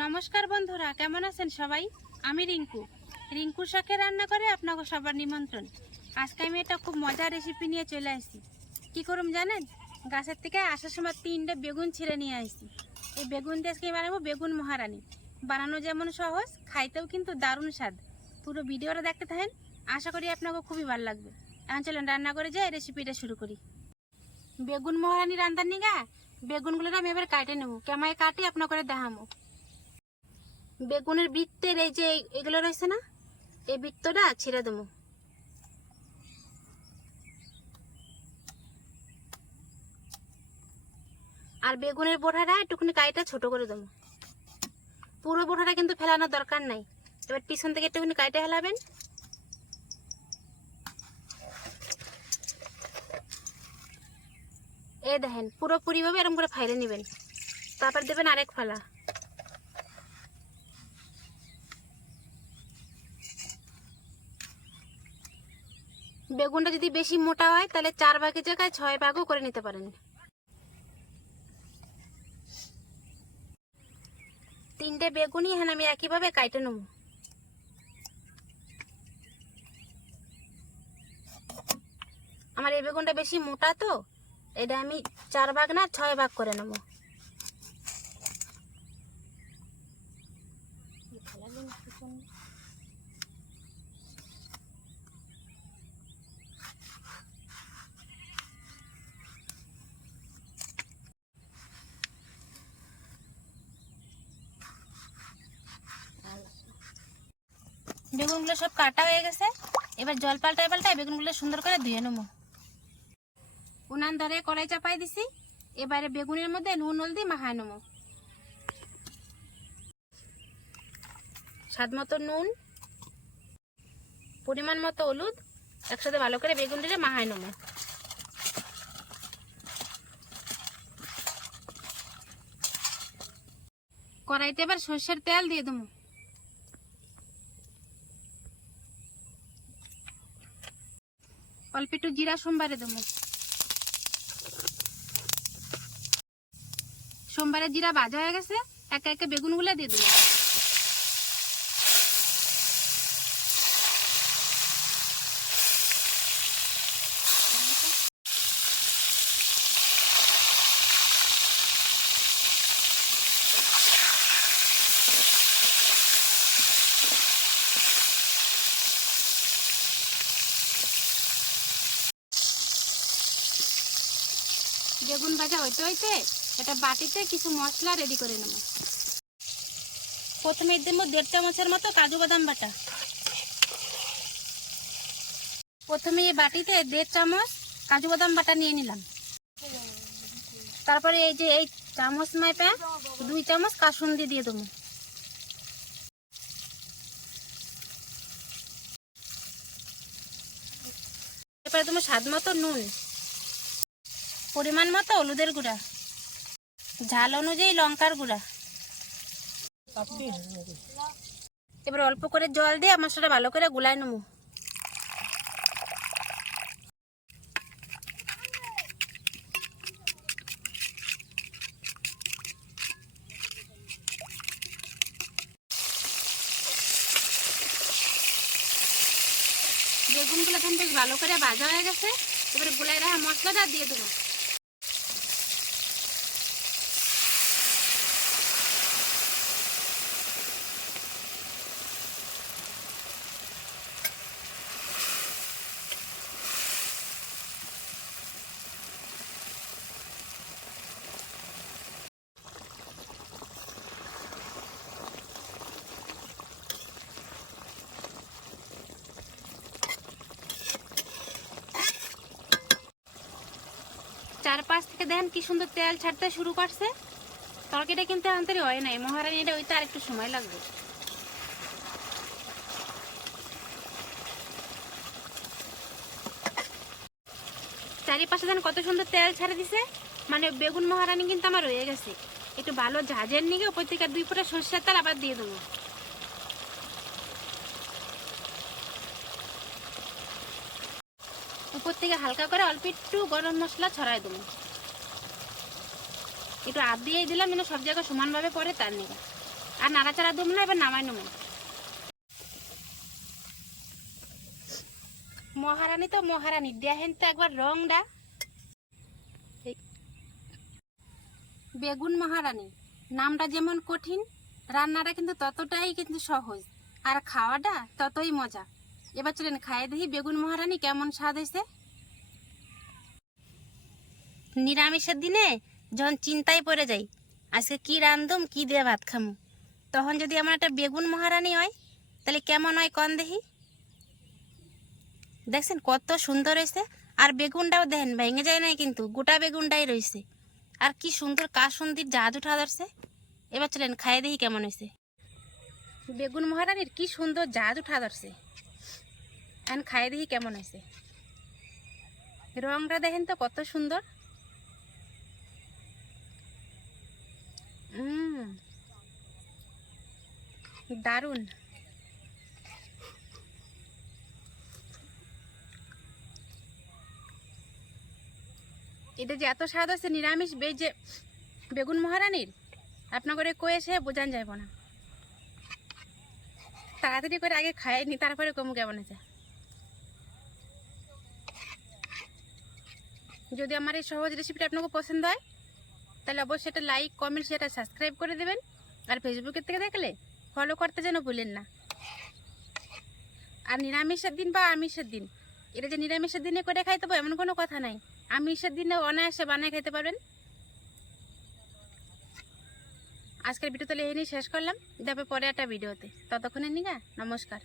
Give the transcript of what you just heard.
নমস্কার বন্ধুরা, কেমন আছেন সবাই? আমি রিঙ্কু। রিঙ্কুর শাকে রান্না করে আপনাকে সবার নিমন্ত্রণ। আজকে আমি একটা খুব মজার রেসিপি নিয়ে চলে আসছি। কি করুম জানেন? গাছের থেকে আসার সময় তিনটে বেগুন ছিঁড়ে নিয়ে আসছি। এই বেগুন দিয়ে আজকে বানাবো বেগুন মহারানি। বানানো যেমন সহজ, খাইতেও কিন্তু দারুণ স্বাদ। পুরো ভিডিওটা দেখতে থাকেন, আশা করি আপনাকে খুবই ভালো লাগবে। এখন চলেন রান্না করে যাই রেসিপিটা শুরু করি। বেগুন মহারানি রান্নার নিগা, বেগুনগুলো আমি এবার কাটে নেব। কেমায় কাটি আপনার করে দেখাবো। বেগুনের বৃত্তের এই যে এগুলো রয়েছে না, এই বৃত্তটা ছিঁড়ে দেবো। আর বেগুনের বোঠাটা একটুখানি কাইটা ছোট করে দেবো। পুরো বোঠাটা কিন্তু ফেলানোর দরকার নাই। এবার পিছন থেকে একটুখানি কাইটা ফেলাবেন এই দেখেন পুরোপুরি ভাবে এরকম করে ফাইলে নেবেন। তারপর দেবেন আরেক ফালা। বেগুনটা যদি বেশি মোটা হয়, তাহলে চার ভাগের জায়গায় ছয় ভাগও করে নিতে পারেন। তিনটে বেগুনই হ্যাঁ আমি একইভাবে কাইটে নেব। আমার এই বেগুনটা বেশি মোটা তো, এটা আমি চার ভাগ না, ছয় ভাগ করে নেব। বেগুনগুলো সব কাটা হয়ে গেছে। এবার জল পাল্টায় পাল্টায় বেগুনগুলো সুন্দর করে ধুয়ে নেব। উনান ধরে কড়াই চাপাই দিছি। এবারে বেগুনের মধ্যে নুন, হলদি মাখায় নেব। স্বাদ মতো নুন, পরিমাণ মতো হলুদ, একসাথে ভালো করে বেগুন দিয়ে মাখায় নেব। কড়াইতে এবার সর্ষের তেল দিয়ে দেবো। অল্প একটু জিরা সোমবারে দেবো। সোমবারে জিরা বাজা হয়ে গেছে, একে একে বেগুনগুলো দিয়ে দেবো। বেগুন ভাজা হইতে হইতে এটা বাটিতে কিছু মশলা রেডি করে নেব। প্রথমে দেব দেড় চামচের মতো কাজু বাদাম বাটা। প্রথমে এই বাটিতে দেড় চামচ কাজু বাদাম বাটা নিয়ে নিলাম। তারপরে এই যে এই চামচ মাইপে দুই চামচ কাসুন্দি দিয়ে দেবো। এরপরে তোমার স্বাদ মতো নুন। পরিমাণ মতো হলুদের গুঁড়া। ঝাল অনুযায়ী লঙ্কার গুঁড়া। এবার অল্প করে জল দিয়ে মশলাটা ভালো করে গুলাই নেব। বেগুনগুলো এখান বেশ ভালো করে ভাজা হয়ে গেছে। এবারে গুলাই রাখা মশলাটা দিয়ে দেবো। চারপাশ থেকে দেখেন কি সুন্দর তেল ছাড়তে শুরু করছে। তরকারিটা কিন্তু আন্তরি হয় নাই। মহারানিটা ওইটা আর একটু সময় লাগবে। চারিপাশে দেখেন কত সুন্দর তেল ছাড়ে দিছে। মানে বেগুন মহারানি কিন্তু আমার রয়ে গেছে। একটু ভালো ঝাঁঝের নিগে উপর থেকে দুই ফুটা সর্ষের তেল আবার দিয়ে দেবো। উপর থেকে হালকা করে অল্প একটু গরম মশলা ছড়াই দেবো। একটু আদ দিয়েই দিলাম যেন সব জায়গায় সমানভাবে পরে তার নিয়ে আর নাড়াচাড়া দুম না, এবার নামাই নেব। মহারানী তো মহারানী দেখেন তো একবার রংটা। বেগুন মহারানী, নামটা যেমন কঠিন, রান্নাটা কিন্তু ততটাই কিন্তু সহজ। আর খাওয়াটা ততই মজা। এবার চলেন খাইয়ে দেখি বেগুন মহারানী কেমন স্বাদ হয়েছে। নিরামিষের দিনে যখন চিন্তায় পড়ে যাই, আজকে কি রান্ধুম কি দিয়ে ভাত খামু? তখন যদি আমার একটা বেগুন মহারানী হয়, তাহলে কেমন হয় কন দেখি? দেখছেন কত সুন্দর হয়েছে, আর বেগুনটাও দেখেন, ভেঙে যায় নাই কিন্তু, গোটা বেগুনটাই রয়েছে। আর কি সুন্দর কাসুন্দির জাজ উঠা ধরছে। এবার চলেন খাইয়ে দেখি কেমন হয়েছে। বেগুন মহারানীর কি সুন্দর জাজ উঠা ধরছে। এখন খাইয়ে দেখি কেমন হয়েছে। রংটা দেখেন তো কত সুন্দর। দারুণ। এটা যে এত স্বাদ আছে, নিরামিষ যে বেগুন মহারানীর আপনার করে কয়ে সে বোঝান যাইব না। তাড়াতাড়ি করে আগে খাইনি তারপরে কমু কেমন আছে। যদি আমার এই সহজ রেসিপিটা আপনাকে পছন্দ হয়, তাহলে অবশ্যই এটা লাইক কমেন্ট শেয়ার সাবস্ক্রাইব করে দেবেন। আর ফেসবুকের থেকে দেখলে ফলো করতে যেন ভুলেন না। আর নিরামিষের দিন বা আমিষের দিন, এটা যে নিরামিষের দিনে করে খাইতে পারব এমন কোনো কথা নাই। আমিষের দিনে অনায়াসে বানায় খাইতে পারবেন। আজকের ভিডিও তাহলে এই নিয়ে শেষ করলাম। দেখবে পরে একটা ভিডিওতে। ততক্ষণে নিগা, নমস্কার।